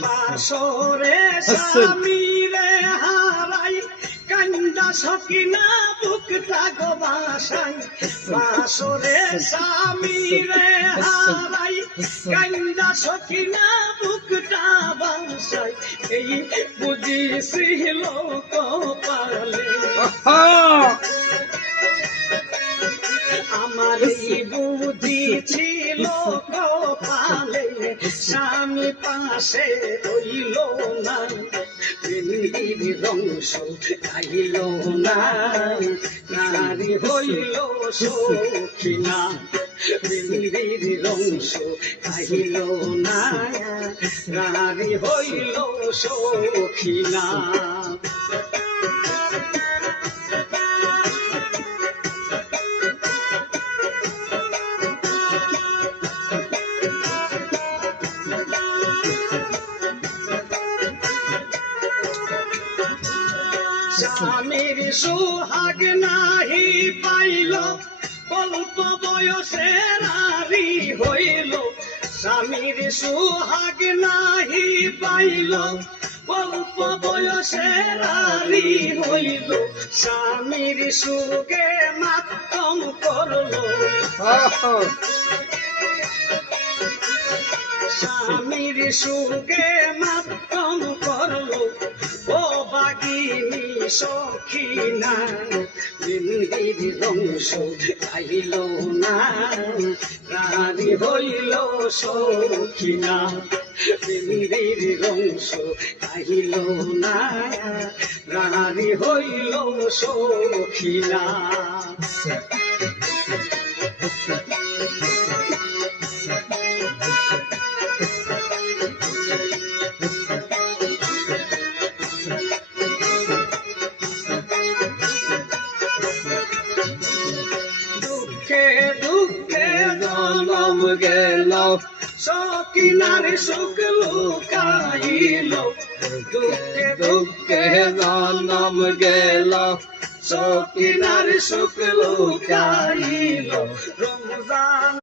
বাসরে স্বামীরে হারাই কান্দা সকিনা বুকটা গো বাসাই বাসরে স্বামীরে হারাই কান্দা সকিনা বুকটা বাসাই এই বুঝিছিল কপালে আমার বুদ্ধি ছিল কপালে স্বামী পাশে রইল না বিন্দির রংস খাইল না নারী হইল সখিনা বিন্দির রংস খাইল না নারী হইল সখিনা স্বামীর সোহাগ নাহি পাইল অল্প বয়সে নারী হইল স্বামীর সোহাগ নাহি পাইল অল্প বয়সে নারী হইল স্বামীর সুগে মাতম করল স্বামীর সুগে মাতম করল ও বাগিনী সখিনা বিন্দির রংস খাইল না নারী হইল সখিনা বিন্দির রংস খাইল না নারী হইল সখিনা জনম গেল সকিনার সুখ লুকাইল দুঃখে দুঃখে জনম গেল সকিনার সুখ লুকাইল রমজান